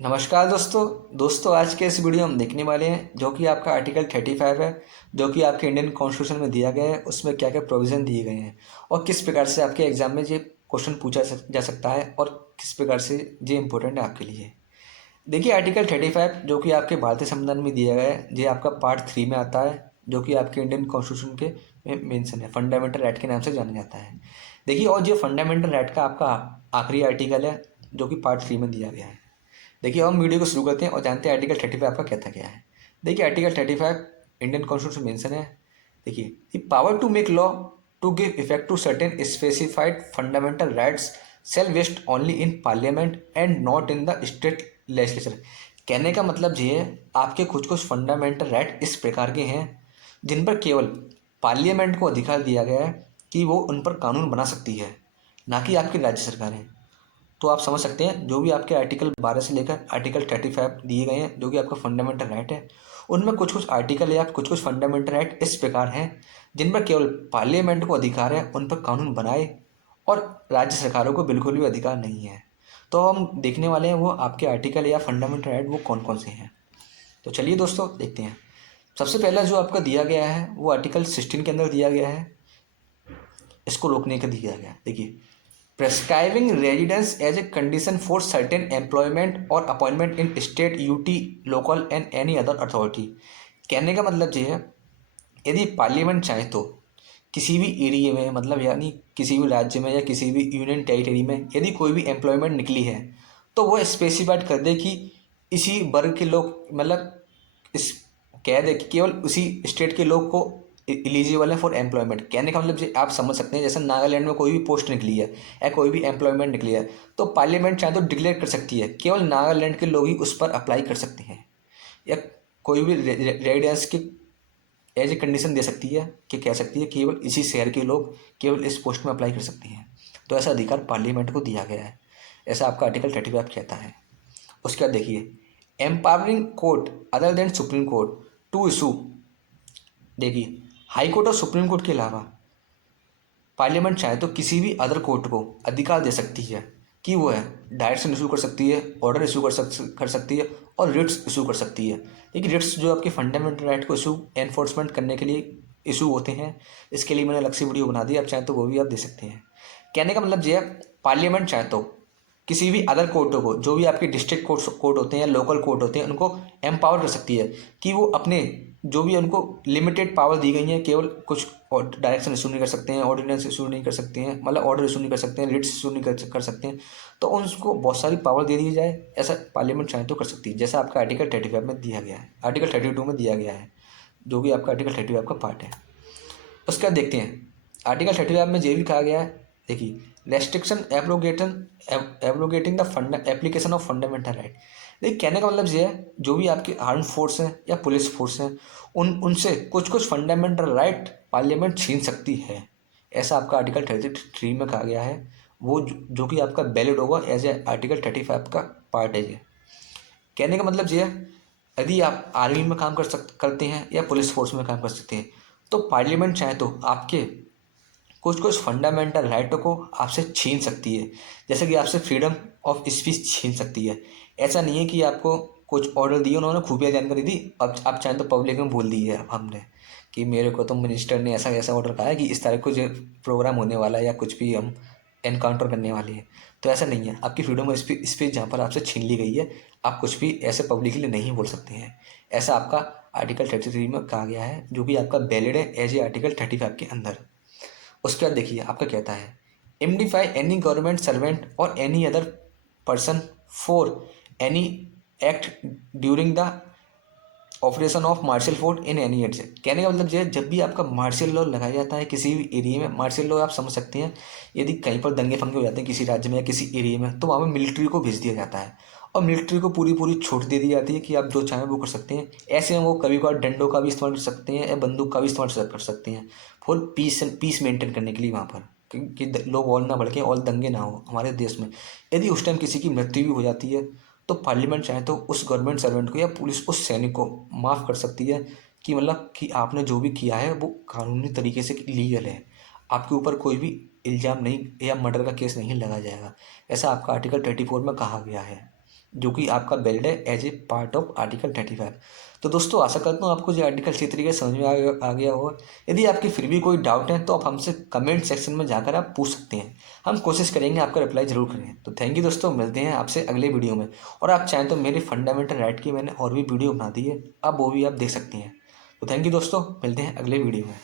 नमस्कार दोस्तों आज के इस वीडियो में हम देखने वाले हैं जो कि आपका आर्टिकल 35 है जो कि आपके इंडियन कॉन्स्टिट्यूशन में दिया गया है। उसमें क्या क्या प्रोविज़न दिए गए हैं और किस प्रकार से आपके एग्जाम में ये क्वेश्चन पूछा जा सकता है और किस प्रकार से ये इम्पोर्टेंट है आपके लिए। देखिए आर्टिकल 35 जो कि आपके भारतीय संविधान में दिया गया है, ये आपका पार्ट 3 में आता है जो कि आपके इंडियन कॉन्स्टिट्यूशन के मेंशन है, फंडामेंटल राइट के नाम से जाना जाता है। देखिए और ये फंडामेंटल राइट का आपका आखिरी आर्टिकल है जो कि पार्ट 3 में दिया गया है। देखिए हम वीडियो को शुरू करते हैं और जानते हैं आर्टिकल 35 का कहता क्या है। देखिए आर्टिकल 35 इंडियन कॉन्स्टिट्यूशन मेंशन है। देखिए the power to make law to give effect to certain specified fundamental rights shall vest only in Parliament and not in the state legislature. कहने का मतलब ये है आपके कुछ कुछ फंडामेंटल राइट इस प्रकार के हैं जिन पर केवल पार्लियामेंट को अधिकार दिया गया है कि वो उन पर कानून बना सकती है, ना कि आपकी राज्य सरकारें। तो आप समझ सकते हैं जो भी आपके आर्टिकल 12 से लेकर आर्टिकल 35 दिए गए हैं जो कि आपका फंडामेंटल राइट है, उनमें कुछ कुछ आर्टिकल या कुछ कुछ फंडामेंटल राइट इस प्रकार हैं जिन पर केवल पार्लियामेंट को अधिकार है उन पर कानून बनाए और राज्य सरकारों को बिल्कुल भी अधिकार नहीं है। तो हम देखने वाले हैं वो आपके आर्टिकल या फंडामेंटल राइट वो कौन कौन से हैं। तो चलिए दोस्तों देखते हैं। सबसे पहला जो आपका दिया गया है वो आर्टिकल 16 के अंदर दिया गया है, इसको रोकने का दिया गया। देखिए prescribing residence as a condition for certain employment और appointment in state UT local and any other authority. कहने का मतलब ये है यदि पार्लियामेंट चाहे तो किसी भी एरिया में, मतलब यानी किसी भी राज्य में या किसी भी यूनियन टेरिटरी में यदि कोई भी एम्प्लॉयमेंट निकली है तो वो स्पेसिफाइड कर दे कि इसी वर्ग के लोग, मतलब इस कह दे कि केवल उसी स्टेट के लोग को एलिजिबल है फॉर एम्प्लॉयमेंट। कहने का मतलब आप समझ सकते हैं जैसे नागालैंड में कोई भी पोस्ट निकली है या कोई भी एम्प्लॉयमेंट निकली है तो पार्लियामेंट चाहे तो डिक्लेयर कर सकती है केवल नागालैंड के लोग ही उस पर अप्लाई कर सकते हैं, या कोई भी रेजिडेंस की एज ए कंडीशन दे सकती है कि कह सकती है केवल इसी शहर के लोग केवल इस पोस्ट में अप्लाई कर सकते हैं। तो ऐसा अधिकार पार्लियामेंट को दिया गया है, ऐसा आपका आर्टिकल 35 कहता है। उसके बाद देखिए empowering court other than Supreme Court to issue. देखिए हाई कोर्ट और सुप्रीम कोर्ट के अलावा पार्लियामेंट चाहे तो किसी भी अदर कोर्ट को अधिकार दे सकती है कि वो है डायरेक्शन इशू कर सकती है, ऑर्डर इशू कर सकती है और रिट्स इशू कर सकती है। देखिए रिट्स जो आपके फंडामेंटल राइट को इशू एनफोर्समेंट करने के लिए इशू होते हैं, इसके लिए मैंने अलग से वीडियो बना दी, आप चाहें तो वो भी आप दे सकते हैं। कहने का मतलब ये है पार्लियामेंट चाहे तो किसी भी अदर कोर्टों को, जो भी आपके डिस्ट्रिक्ट कोर्ट होते हैं या लोकल कोर्ट होते हैं, उनको एम्पावर कर सकती है कि वो अपने जो भी उनको लिमिटेड पावर दी गई है, केवल कुछ डायरेक्शन इशू नहीं कर सकते हैं, ऑर्डिनेंस इशू नहीं कर सकते हैं, मतलब ऑर्डर इशू नहीं कर सकते हैं, रिट्स इशू नहीं कर सकते हैं, तो उनको बहुत सारी पावर दे दी जाए, ऐसा पार्लियामेंट चाहे तो कर सकती है, जैसा आपका आर्टिकल 35 में दिया गया है, आर्टिकल 32 में दिया गया है, जो भी आपका आर्टिकल 35 का पार्ट है। उसके बाद देखते हैं आर्टिकल 35 में ये भी कहा गया है। देखिए restriction abrogating the fund application of fundamental right. देखिए कहने का मतलब ये है जो भी आपके आर्म फोर्स हैं या पुलिस फोर्स हैं उनसे कुछ कुछ फंडामेंटल राइट पार्लियामेंट छीन सकती है, ऐसा आपका आर्टिकल 33 में कहा गया है। वो जो कि आपका वैलिड होगा एज ए आर्टिकल 35 का पार्ट है ये। कहने का मतलब ये है यदि आप आर्मी में काम करते हैं या पुलिस फोर्स में काम कर सकते हैं तो पार्लियामेंट चाहे तो आपके कुछ कुछ फंडामेंटल राइटों को आपसे छीन सकती है, जैसे कि आपसे फ्रीडम ऑफ स्पीच छीन सकती है। ऐसा नहीं है कि आपको कुछ ऑर्डर दिए उन्होंने खुफिया जानकारी दी, अब आप चाहें तो पब्लिक में बोल दी है हमने कि मेरे को तो मिनिस्टर ने ऐसा ऐसा ऑर्डर कहा है कि इस तारीख को जो प्रोग्राम होने वाला है या कुछ भी हम एनकाउंटर करने वाले हैं। तो ऐसा नहीं है, आपकी फ्रीडम ऑफ स्पीच जहाँ पर आपसे छीन ली गई है, आप कुछ भी ऐसे पब्लिकली नहीं बोल सकते हैं, ऐसा आपका आर्टिकल 33 में कहा गया है, जो कि आपका वैलिड है एज ए आर्टिकल 35 के अंदर। उसके बाद देखिए आपका कहता है इम्डिफाई एनी गवर्नमेंट सर्वेंट और any other person for any act during the operation of martial force in any एड से। कहने का मतलब ये जब भी आपका मार्शल लॉ लगाया जाता है किसी भी एरिया में, मार्शल लॉ आप समझ सकते हैं यदि कहीं पर दंगे फंगे हो जाते हैं किसी राज्य में या किसी एरिया में, तो वहाँ पर मिलिट्री को भेज दिया जाता है और मिलिट्री को पूरी पूरी छूट दे दी जाती है कि आप जो चाहें वो कर सकते हैं। ऐसे में वो कभी कभार डंडों का भी इस्तेमाल कर सकते हैं या बंदूक का भी इस्तेमाल कर सकते हैं फॉर पीस मेंटेन करने के लिए वहाँ पर, कि लोग और ना भड़कें और दंगे ना हो हमारे देश में। यदि उस टाइम किसी की मृत्यु भी हो जाती है तो पार्लियामेंट चाहे तो उस गवर्नमेंट सर्वेंट को या पुलिस उस सैनिक को माफ़ कर सकती है कि मतलब कि आपने जो भी किया है वो कानूनी तरीके से लीगल है, आपके ऊपर कोई भी इल्ज़ाम नहीं या मर्डर का केस नहीं लगाया जाएगा, ऐसा आपका आर्टिकल 34 में कहा गया है। जो कि आपका वैलिड है as a part of article 35। तो दोस्तों आशा करता हूँ आपको ये आर्टिकल अच्छी तरीके से समझ में आ गया होगा। यदि आपकी फिर भी कोई डाउट है तो आप हमसे कमेंट सेक्शन में जाकर आप पूछ सकते हैं, हम कोशिश करेंगे आपका रिप्लाई जरूर करें। तो थैंक यू दोस्तों, मिलते हैं आपसे अगले वीडियो में। और आप चाहें तो मेरे फंडामेंटल राइट की मैंने और भी वीडियो बना दी है, अब वो भी आप देख सकती हैं। तो थैंक यू दोस्तों, मिलते हैं अगले वीडियो में।